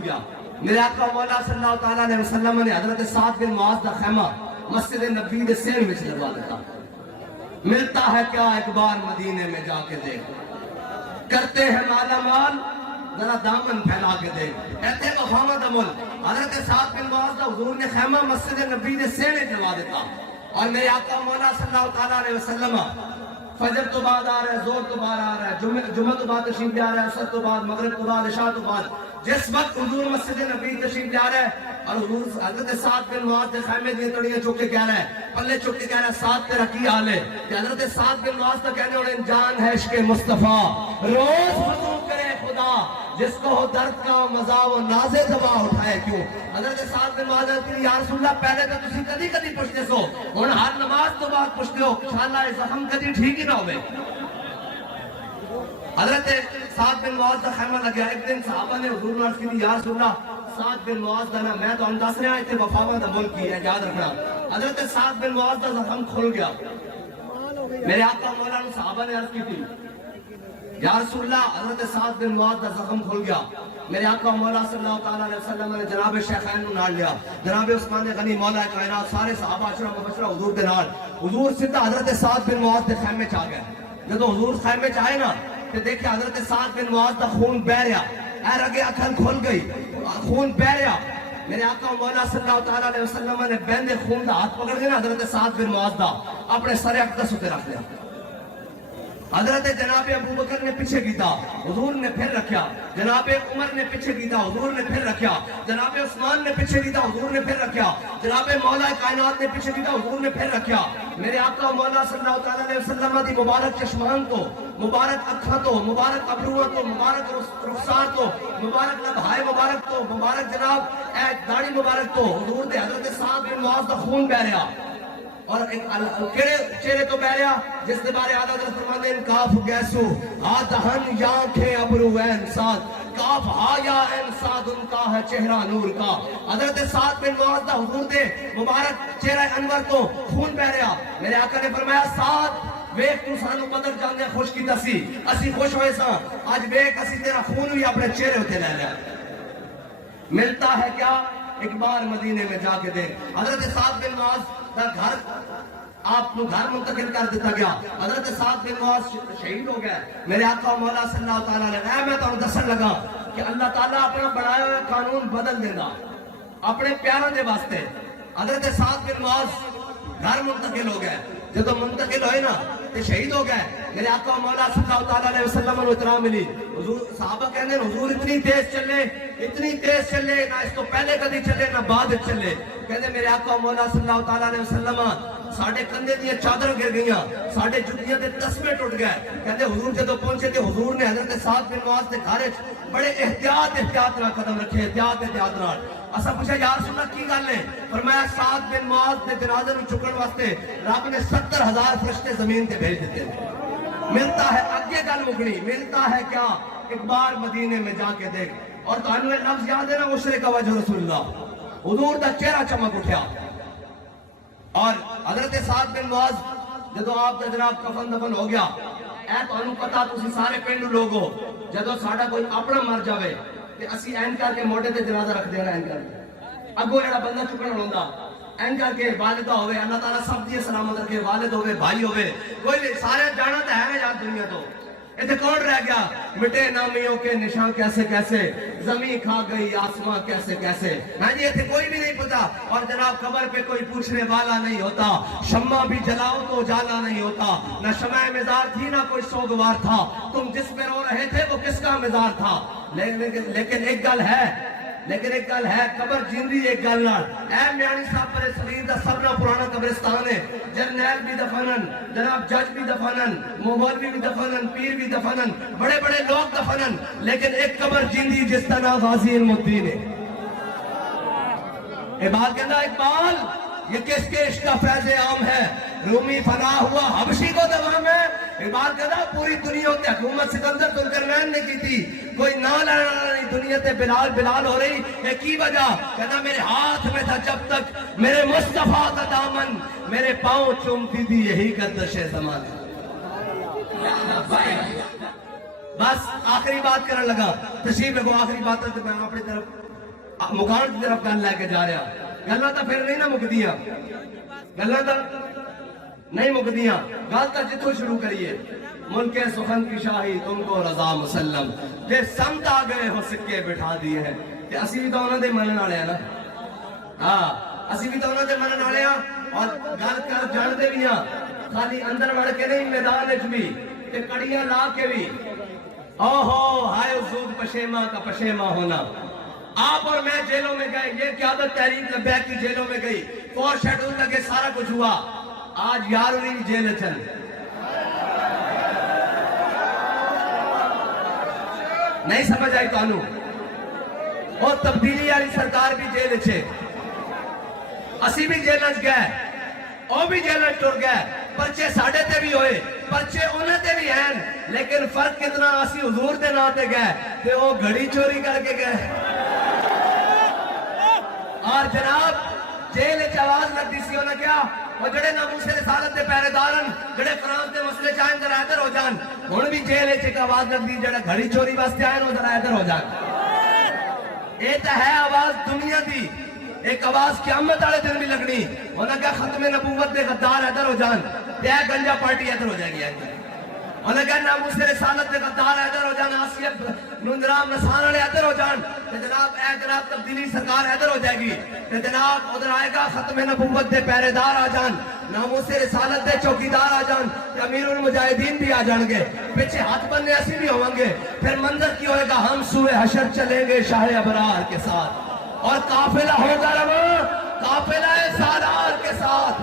کھول گیا. میرے آقا مولا صلی اللہ تعالیٰ علیہ وسلم نے حضرت سعد بن معاذ دا خیمہ مسجد نبی دے سین وچ لگوا دیتا. ملتا ہے کیا ایک بار مدینے میں جا کے دیکھ, کرتے ہیں مالا مال ذرا دامن پھیلا کے دیکھ. ایتے وفامہ دا مل حضرت سعد بن معاذ دا حضور نے خیمہ مسجد نبی دے سین وچ لگوا دیتا. اور میرے آقا مولا صلی اللہ تعالیٰ علیہ وسلم فجر تو بعد آ رہا ہے, زور تو بعد آ رہا ہے, جمعہ تو بعد تشریف لے آ رہا ہے, عصر تو بعد, مغرب تو بعد, عشاء تو بعد, جس وقت حضور مسجد نبی تشریف لے آ رہا ہے اور حضور حضرت سعد بن معاذ کے خیمے دیے تڑیاں چک کے کہہ رہا ہے, پلے چک کے کہہ رہا ہے, سعد تیرا کی حال ہے؟ کہ حضرت سعد بن معاذ تو کہنے والے جان ہے عشق مصطفیٰ, روز وضو کرے خدا, جس کو ہو درد کا مزہ وہ ناز زباں اٹھائے کیوں. حضرت سعد بن معاذ نے یا رسول اللہ پہلے تو تسی کدی کدی پوچھتے سو, ہن ہر نماز تو بعد پوچھتے ہو, انشاءاللہ یہ زخم کدی ٹھیک ہی نہ ہوئے. حضرت سعد بن معاذ کا خیمہ لگیا. ایک دن صحابہ نے حضور نے عرض کی یا رسول اللہ سعد بن معاذ دا نا, میں تو انداز رہا ہے وفامہ دا ملک کی ہے, یاد رکھنا. حضرت سعد بن معاذ دا زخم کھل گیا. میرے آقا مولا نے صحابہ نے عرض کی تھی یا رسول اللہ حضرت سعد بن معاذ دا زخم کھل گیا. میرے آقا مولا صلی اللہ تعالیٰ علیہ وسلم نے جناب شیخین کو نال لیا, جناب عثمان غنی مولا کائنات, سارے صحابہ عشرہ مبشرہ حضور کے نال. حضور سیدھا حضرت سعد بن معاذ کے خیمے چ آ گئے. جب حضور خیمے چ آئے نا تو دیکھیں حضرت سعد بن معاذ دا خون بہ رہا, اے رگے اکھل کھل گئی, خون بہ رہا. میرے آقا مولا صلی اللہ تعالیٰ علیہ وسلم نے بہندے خون دا ہاتھ پکڑ کے نا حضرت سعد بن معاذ دا اپنے سر اقدس تے رکھ لیا. حضرت جناب ابو بکر نے پیچھے کیتا, حضور نے پھر رکھیا. جناب عمر نے پیچھے کیتا, حضور نے پھر رکھیا. جناب عثمان نے پیچھے کیتا, حضور نے پھر رکھیا. جناب مولا کائنات نے پیچھے کیتا, حضور نے پھر رکھیا. میرے آقا مولا صلی اللہ تعالیٰ علیہ وسلم دی مبارک چشمان تو, مبارک اکھاں تو, مبارک ابروؤں تو, مبارک رخسار تو, مبارک لبہائے مبارک تو, مبارک جناب اے داڑھی مبارک تو, حضور دے حضرت سعد بن معاذ دا خون بہ رہا. اور کیڑے چہرے تو بہ رہا جس کے بارے آدھا حضرت فرماتے ہیں کاف گیسو آدھہن یانکھیں ابرو این سعد, کاف ہا یا این سعد ان کا ہے چہرہ نور کا. حضرت سعد بن معاذ دا حضور دے مبارک چہرہ انور تو خون بہ رہا. میرے آقا نے فرمایا سعد ویک تو سانو قدر جاندے خوش کی تسی, اسی خوش ہوئے ساں, آج ویک اسی تیرا خون بھی اپنے چہرے ہوتے لے لیا. ملتا ہے کیا ایک بار مدینے میں جا کے دیکھ. حضرت سعد بن معاذ دا گھر آپ کو گھر منتقل کر دیتا گیا. حضرت سعد بن معاذ شہید ہو گئے. میرے آقا مولا صلی اللہ تعالیٰ علیہ وسلم, میں تو دسن لگا کہ اللہ تعالیٰ اپنا بنایا ہوا قانون بدل دینا اپنے پیاروں دے واسطے. حضرت سعد بن معاذ گھر منتقل ہو گئے. جب منتقل ہوئے نا تو شہید ہو گئے. میرے آقا مولا صلی اللہ تعالیٰ علیہ وسلم نے اطلاع ملی, حضور صحابہ کہنے حضور اتنی تیز چلے, اتنی تیز چلے, نہ اس تو پہلے کدی چلے نہ بعد چلے. کہنے میرے آقا مولا صلی اللہ تعالیٰ علیہ وسلم ساڑھے کندھے دیا چادر گر گئیاں, ساڑھے جتیاں دے تسمے ٹوٹ گئے. کہتے حضور جدو پہنچے تھے حضور نے حضرت سعد بن معاذ کے گھر بڑے احتیاط نہ قدم رکھے, احتیاط نہ. اسا پوچھا یا رسول اللہ کی گل ہے؟ فرمایا سعد بن معاذ کے جنازے نو چکن واسطے رب نے 70,000 فرشتے زمین تے بھیج دیتے. ملتا ہے اگے گل مکنی, ملتا ہے کیا ایک بار مدینے میں جا کے دیکھ. اور تانوں یہ لفظ یاد ہے نا, مشرک وجہ رسول اللہ, حضور دا چہرہ چمک اٹھیا. اور حضرت سعد بن معاذ جدو آپ کا جناب کفن دفن ہو گیا, اے تانوں پتا تسی سارے پنڈو لوگ ہو, جدو ساڈا کوئی اپنا مر جاوے تے اسی این کر کے موڈے تے جنازہ رکھ دینا, این کر کے اگو جڑا بندہ چکن ہوندا این کر کے والدہ ہوئے, اللہ تعالیٰ سب دی سلامت رکھے, والد ہوئے, بھائی ہوئے, کوئی سارے جانا تو ہے نا یار دنیا تو. اتنے کون رہ گیا؟ مٹے نامیوں کے نشان کیسے کیسے, زمین کھا گئی آسمان کیسے کیسے. ہاں جی اتنے کوئی بھی نہیں پتا. اور جناب قبر پہ کوئی پوچھنے والا نہیں ہوتا, شمع بھی جلاؤ تو جانا نہیں ہوتا. نہ شمع مزار تھی نہ کوئی سوگوار تھا, تم جس پہ رو رہے تھے وہ کس کا مزار تھا. لیکن ایک گل ہے, قبر جیندی ایک گل نال. اے میانی صاحب پر صغیر دا سب نہ پرانا قبرستان ہے. جرنیل بھی دفنن, جناب جج بھی دفنن, مولوی بھی دفنن, پیر بھی دفنن, بڑے بڑے لوگ دفنن, لیکن ایک قبر جیندی جس کا نام غازی علم الدین ہے. اقبال کہنا, اقبال یہ کس کے عشق کا فیض عام ہے, رومی فنا ہوا حبشی کو دوام ہے. اقبال کہنا پوری دنیا کی حکومت سکندر ذوالقرنین نے کی تھی, کوئی نہ لڑنا نہیں, دنیا تے بلال ہو رہی ہے. کی وجہ؟ کہنا میرے ہاتھ میں تھا جب تک میرے مصطفیٰ کا دامن, میرے پاؤں چومتی تھی یہی گردش زمان. بس آخری بات کرنے لگا, تشریف لگو آخری بات ہے. میں اپنی طرف مکان کی طرف گل لے کے جا رہا. گلاں تو پھر نہیں نہ مکدیاں, گلاں تو نہیں مکدیاں. گل تو جتوں شروع کریے, ملک سخن کی شاہی تم کو رضا مسلم, جے سمت آ گئے ہو سکے بٹھا دیے ہیں. کہ اسی بھی تو انہوں دے منن والے ہیں نا, ہاں اسی بھی تو انہوں دے منن والے ہیں. اور گل کر جانتے بھی ہیں, خالی اندر وڑ کے نہیں, میدان اچ بھی تے کڑیاں لا کے بھی. اوہو ہائے حضور پشیماں کا پشیماں ہونا. آپ اور میں جیلوں میں گئے, یہ قیادت تحریک لبیک کی جیلوں میں گئی, 4 شیڈول لگے, سارا کچھ ہوا. آج یار انہیں جیل چل, نہیں سمجھ آئی تانوں. اور تبدیلی والی سرکار بھی جیل چھے, اسی بھی جیل چ گئے, او بھی جیل ٹر گئے. پرچے ساڑھے تے بھی ہوئے, پرچے انہیں تے بھی ہیں, لیکن فرق کتنا, اسی حضور دے نا تے گئے تے وہ گھڑی چوری کر کے گئے. اور جناب جیل چ آواز لگتی سی, انہیں کیا وہ جڑے ناموس رسالت دے پہرے دارن, جڑے فرانس دے مسئلے چاہیں ذرا ادھر ہو جان. ہن بھی جیل چ آواز لگتی, جڑے گھڑی چوری واسطے آئے وہ ذرا ادھر ہو جان. یہ تو ہے آواز دنیا دی, ایک آواز قیامت والے دن بھی لگنی. انہیں کہا ختم نبوت دے غدار ادھر ہو جان, تے گنجا پارٹی ادھر ہو جائے گی. انہیں کہا ناموس رسالت دے غدار ادھر ہو جان, آسیت نندرام نسان والے ادھر ہو جان, تے جناب اے جناب تبدیلی سرکار ادھر ہو جائے گی. تے جناب ادھر آئے گا ختم نبوت دے پہرے دار آ جان, ناموس رسالت دے چوکیدار آ جان, تے امیر المجاہدین بھی آ جان گے, پیچھے ہاتھ بننے ایسی بھی ہوں گے. پھر منظر کی ہوئے گا, ہم سوئے حشر چلیں گے شاہ ابرار کے ساتھ, اور قافلہ ہوگا رواں, قافلہ سالار کے ساتھ.